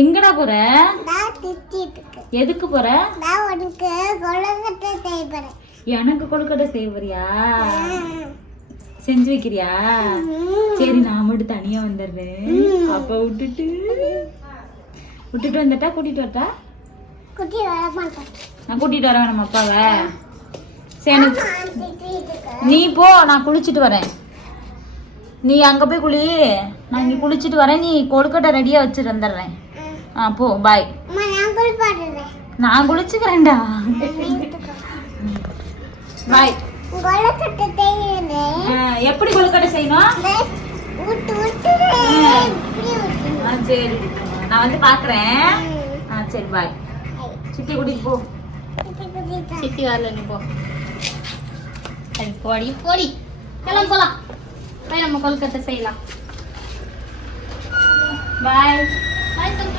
எங்கடா போற? எதுக்கு போற? எனக்கு கொழுக்கட்டை செய்ய போறியா? செஞ்சு வைக்கிறியா? சரி நான் மட்டும் தனியா வந்துடுறேன். அப்ப விட்டுட்டு வந்துட்டா கூட்டிட்டு வரட்டா? நான் கூட்டிட்டு வரேன் நம்ம அப்பாவை. சரி நீ போ, நான் குளிச்சுட்டு வரேன். நீ அங்க போய் குளி, நான் இங்க குளிச்சுட்டு வரேன். நீ கொழுக்கட்டை ரெடியா வச்சுட்டு வந்துடுறேன். போ பாய். நான் குளிச்சுக்கிறேன்டா. பாய். எப்படி கொழுக்கட்டை செய்யணும்? சரி நான் வந்து பாக்குறேன். சரி பாய். சித்தி கூட்டிட்டு போ. சித்தி வரல, நீ போ. சரி போடி போடி, எல்லாம் போலாம். போய் நம்ம கொழுக்கட்டை செய்யலாம். பாய் பாய்.